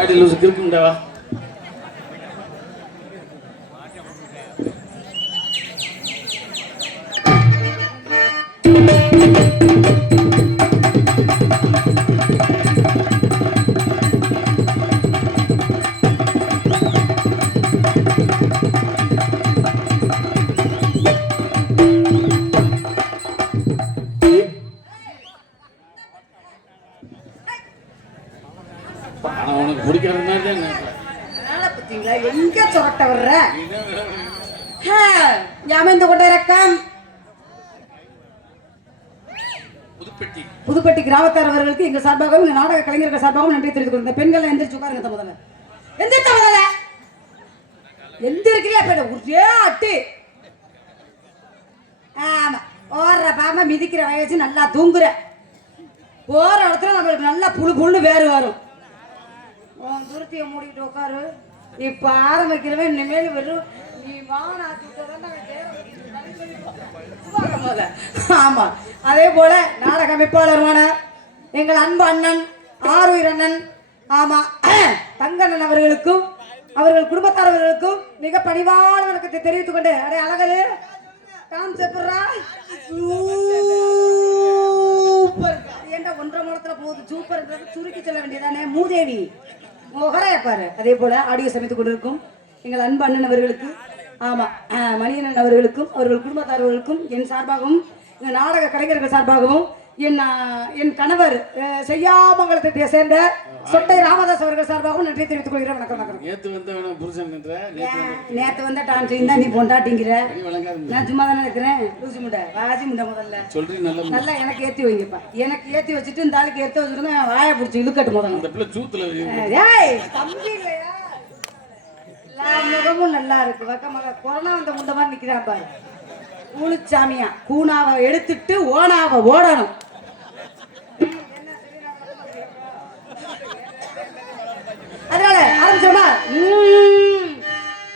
ஆடி லூசுக்கு இருக்குண்டவா உனக்கு பிடிக்கிற மாதிரி தான் எங்க சொரட்ட வர்ற யாமந்த கொண்ட ரக்கம் புதுப்பட்டி கிராமத்தார் அவர்களுக்கு எங்க சார்பாகவும் எங்க நாடக கலைஞர்கள் சார்பாகவும் நன்றி தெரிவித்துக் கொள்கிறேன். பெண்கள் எந்திரிச்சு உட்காருங்க முதல்ல. எந்திரிச்ச முதல்ல எந்திரிக்கிறியா போயிட ஒரே அட்டி. ஆமா ஓடுற பாம மிதிக்கிற வயசு நல்லா தூங்குற போற இடத்துல நம்மளுக்கு நல்லா புழு புண்ணு வேறு வரும். உன் துருத்தியை மூடிக்கிட்டு உட்காரு. இப்ப ஆரம்பிக்கிறவன் இனிமேல் வெறும் நீ வாங்க. ஆமா அதே போல நாடக அமைப்பாளருமான எங்கள் அன்பு அண்ணன் ஆரூர் அண்ணன் ஆமா தங்கண்ணன் அவர்களுக்கும் அவர்கள் குடும்பத்தாரர்களுக்கும் மிக பணிவான வணக்கத்தை தெரிவித்துக் கொண்டு அடே அழகரு காமிச்சப்புறா சூப்பர் ஏண்டா 1.5 மூலத்துல போகுது சூப்பர் சுருக்கி சொல்ல வேண்டியதானே மூதேவி பாரு. அதே போல ஆடியோ சமைத்துக் கொண்டிருக்கும் எங்கள் அன்பு அண்ணன் அவர்களுக்கு ஆமா மணியண்ணன் அவர்களுக்கும் அவர்கள் குடும்பத்தாரர்களுக்கும் என் சார்பாகவும் எங்கள் நாடக கலைஞர்கள் சார்பாகவும் என் கணவர் செய்யாமங்கலத்தை சேர்ந்த சொட்டை ராமதாஸ் அவர்கள் சார்பாகவும் நன்றி தெரிவித்துக் கொள்கிறேன். வணக்கம் வணக்கம். நேத்து வந்த டான்ஸ் இருந்தா நீ பொண்டாட்டிங்கிற நான் சும்மா தானே இருக்கிறேன். லூசி முண்டை வாசி முண்டை முதல்ல நல்லா எனக்கு ஏத்தி வைங்கப்பா. எனக்கு ஏத்தி வச்சுட்டு இந்த ஆளுக்கு ஏத்தி வச்சுட்டு வாயை பிடிச்சி இழுக்கட்டு முதல்ல. ஏய் தம்பி இல்லையா முகமும் நல்லா இருக்கு. வக்கமாக கொரோனா வந்த முண்டை மாதிரி நிக்கிறான் பாரு. ஊழுச்சாமியா கூணாவை எடுத்துட்டு ஓனாவை ஓடணும். அதனால ஆரம்பிச்சோமா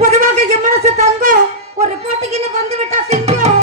பொதுவாக என் மனசு தங்கம் ஒரு போட்டிக்கு வந்து விட்டா சிங்கம்.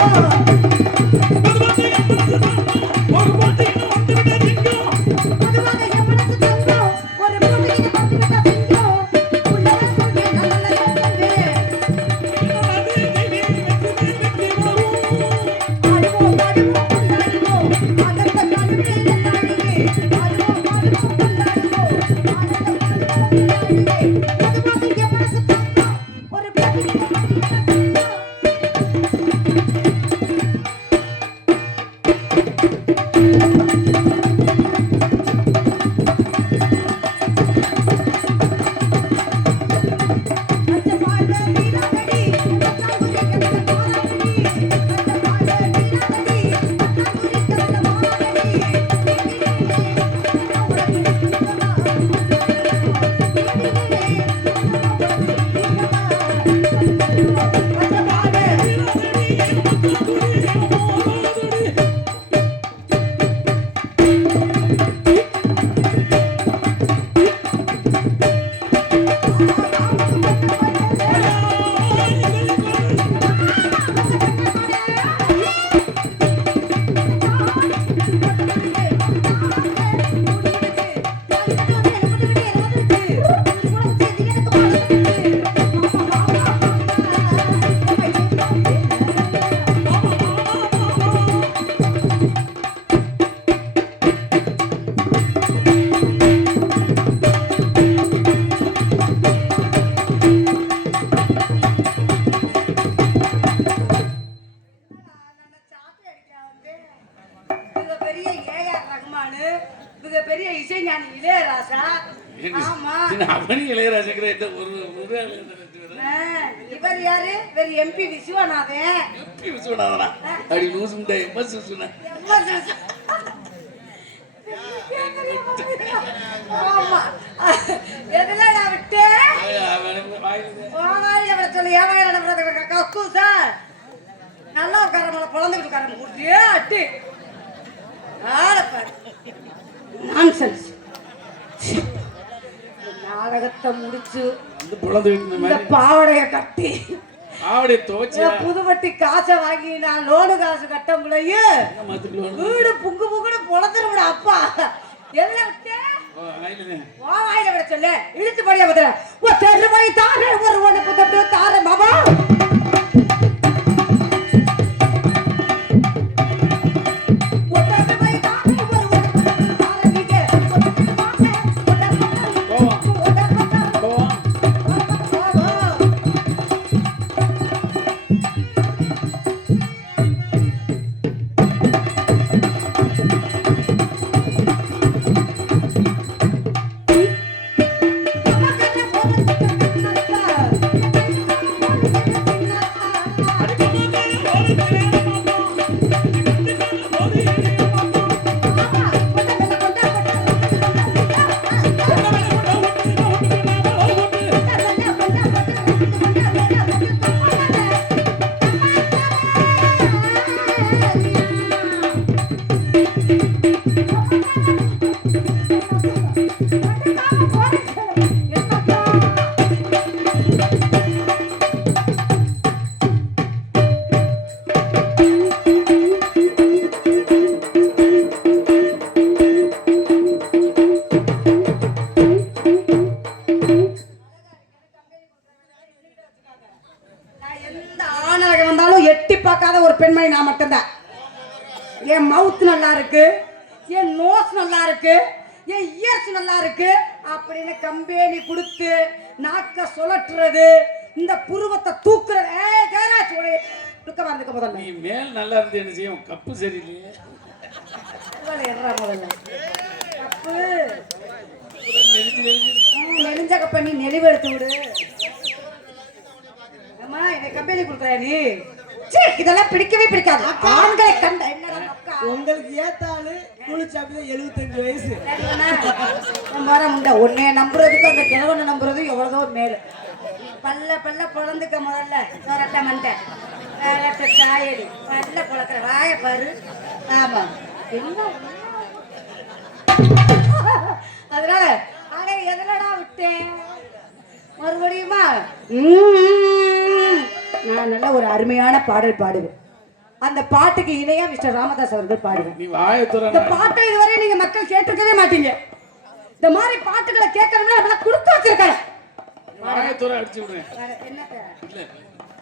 இவர் யாரு? வேற எம்பி விஸ்வநாதன். எம்பி விஸ்வநாதனா? அடி லூஸ் முண்டை எம்எஸ் விஸ்வநாதன். ஆமா எதுல நான் விட்டு வாங்க வர சொல்லி ஏவாயிர நம்ம கக்கு சார் நல்லா உட்காரமல குழந்தைக்கு உட்காரம கூட்டியே அட்டி ஆளப்பா நான்சென்ஸ். நாடகத்தை முடிச்சு இந்த பாவடைய கட்டி புதுவட்டி காசை வாங்கி நான் லோனு காசு கட்ட முடியும் வீடு புங்கு புங்குன்னு பொழந்துட அப்பா எதுல விட்டு வாயில விட சொல்லு இழுத்து படியா பத்திர ஓ தெருவாய் தானே ஒரு ஒண்ணு தொட்டு தாரே பாபா பெண்மணி நான் மட்டும்தான். என் மவுத் நல்லா இருக்கு, என் நோஸ் நல்லா இருக்கு, என் இயர்ஸ் நல்லா இருக்கு அப்படின்னு கம்பெனி கொடுத்து நாக்க சுழற்றுறது, இந்த புருவத்தை தூக்குறது. துக்கமா இருக்க முதல்ல நீ மேல் நல்லா இருந்து என்ன செய்யும்? கப்பு சரியில்லையே. முதல்ல கப்பு நெறிஞ்ச கப்ப நீ நெளிவு எடுத்து விடு. அம்மா இதை கம்பெனி கொடுக்குற நீ இதெல்லாம் பிடிக்கவே பிடிக்காது. ஆண்களை கண்ட உங்களுக்கு ஏத்தாலு குளிச்சாப்பிதான் 75 வயசு முண்டை உன்னைய நம்புறதுக்கு அந்த கிழவனை நம்புறதும் எவ்வளவோ மேலு. பல்ல பல்ல குழந்துக்க முதல்ல சொரட்ட மண்டை தாயடி பல்ல குழக்கிற வாய பாரு. ஆமா அதனால ஆனா எதுலடா விட்டேன் மறுபடியுமா? நான் நல்ல ஒரு அருமையான பாடல் பாடுவேன். அந்த பாட்டுக்கு இணையா மிஸ்டர் ராமதாஸ் அவர்கள் பாடுவேன். இந்த பாட்டை இதுவரை நீங்க மக்கள் கேட்டிருக்கவே மாட்டீங்க. இந்த மாதிரி பாட்டுகளை கேட்கணும்னா அதெல்லாம் கொடுத்து வச்சிருக்கேன்.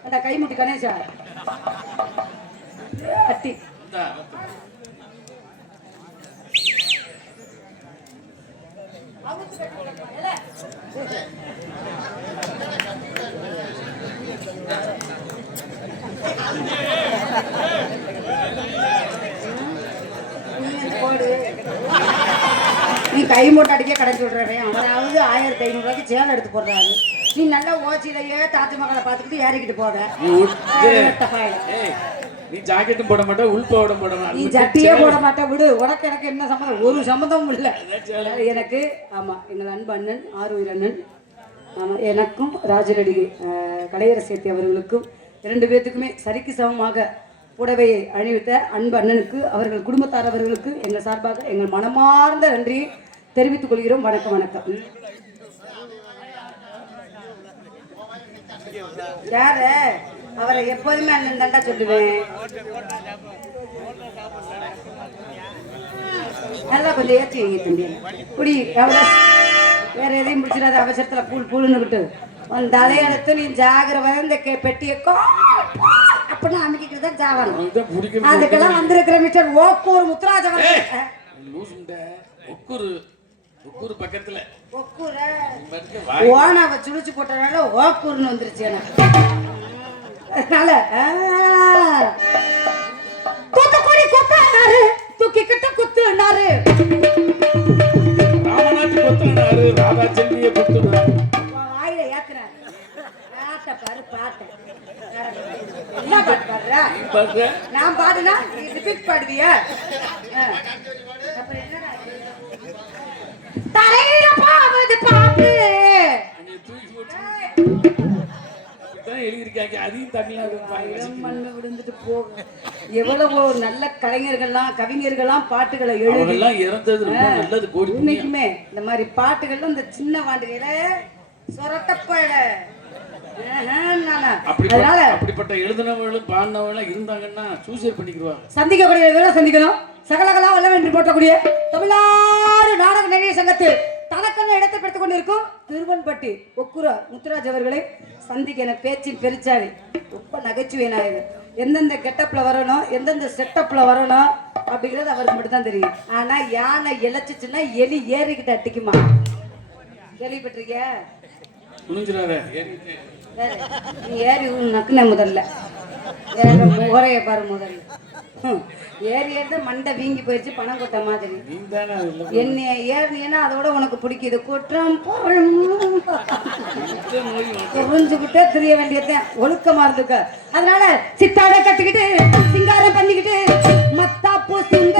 அந்த கைமுட்டி கணேசா கட்டி நீ கை மூட்டை அடிக்க கடைச்சி விடுறேன். அவராவது 1500 ரூபாய்க்கு சேலை எடுத்து போடுறாரு. நீ நல்லா ஓச்சியிலேயே தாஜ்மஹாலை பார்த்துக்கிட்டு ஏறிக்கிட்டு போத. நீ ஜாக்கெட்டும் போட மாட்டே, உள்போட போட மாட்டே, நீ ஜட்டியே போட மாட்டே. விடு, உனக்கு எனக்கு என்ன சம்மந்தம்? ஒரு சம்மந்தமும் இல்லை எனக்கு. ஆமா எங்கள் அன்பு அண்ணன் ஆறுயிர் அண்ணன், ஆமா எனக்கும் ராஜநடி கலையரசி அவர்களுக்கும் 2 பேர்த்துக்குமே சரிக்கு சமமாக புடவையை அணிவித்த அன்பு அண்ணனுக்கு அவர்கள் குடும்பத்தார் அவர்களுக்கு எங்கள் சார்பாக எங்கள் மனமார்ந்த நன்றியை தெரிவித்துக் கொள்கிறோம். வணக்கம் வணக்கம். யாரு அவரை எப்போதுமே அண்ணன் தாண்டா சொல்லுவேன். நல்லா கொஞ்சம் ஏற்றி வைங்க தம்பி. குடி வேற எதையும் முடிச்சிடாத அவசரத்துல பூல் பூலுன்னு விட்டு உன் தலையெடுத்து நீ ஜாகிரதை இந்த பெட்டியை அப்படின்னு அமைக்கிட்டு தான் ஜாவரம். அதுக்கெல்லாம் வந்திருக்கிற மிஸ்டர் ஓக்கூர் முத்துராஜவன் பக்கத்துல ஓனாவை சுழிச்சு போட்டதுனால ஓக்கூர்னு வந்துருச்சு எனக்கு. அதனால தூத்துக்குடி குத்தாரு, தூக்கிக்கிட்ட குத்துனாரு, ராமநாட்டு குத்துனாரு, ராதா செல்வியை குத்துனாரு. வாயில ஏத்துறாரு. பாட்ட பாரு பாட்ட என்ன பாட்டு பாடுற? நான் பாடுனா ரிப்பீட் பாடுவியா? அப்புறம் என்னடா தரையில பாவது பாட்டு எழுதிருக்காங்க. அதையும் தமிழ்நாடு விழுந்துட்டு போகும். எவ்வளவோ நல்ல கலைஞர்கள்லாம் கவிஞர்கள்லாம் பாட்டுகளை எழுதி இறந்தது நல்லது. கோடி இன்னைக்குமே இந்த மாதிரி பாட்டுகள்ல இந்த சின்ன வாண்டிகையில சொரட்டப்பட அப்படிப்பட்ட எழுதினவர்களும் பாடினவர்களும் இருந்தாங்கன்னா சூசைட் பண்ணிக்குவாங்க. சந்திக்கக்கூடிய சந்திக்கணும். சகலகலா வல்ல வென்று போற்றக்கூடிய தமிழ்நாடு நாடக நடிகர் சங்கத்தில் தலை கொண்டிருக்கும் திருவன்பட்டி ஒக்குர முத்துராஜ் அவர்களை சந்திக்க என பேச்சின் பெருச்சாவி ரொம்ப நகைச்சுவைனா இது. எந்தெந்த கெட்டப்ல வரணும், எந்தெந்த செட்டப்ல வரணும் அப்படிங்கிறது அவருக்கு மட்டும் தான் தெரியும். ஆனா யானை இழைச்சிச்சுன்னா எலி ஏறிக்கிட்டு அட்டிக்குமா, கேள்விப்பட்டிருக்கிய? துணிஞ்சிடாத நீ ஏறி நக்குன முதல்ல முகரைய பாரு முதல்ல. ஏறி ஏறி மண்டை வீங்கி போயிடுச்சு பணம் கொட்ட மாதிரி. என்னைய ஏறினீன்னா அதோட உனக்கு பிடிக்குது. குற்றம் புரிஞ்சுக்கிட்டே தெரிய வேண்டியதேன், ஒழுக்கமா இருந்துக்க. அதனால சித்தாட கட்டிக்கிட்டு சிங்காரம் பண்ணிக்கிட்டு மத்தாப்பு சிங்க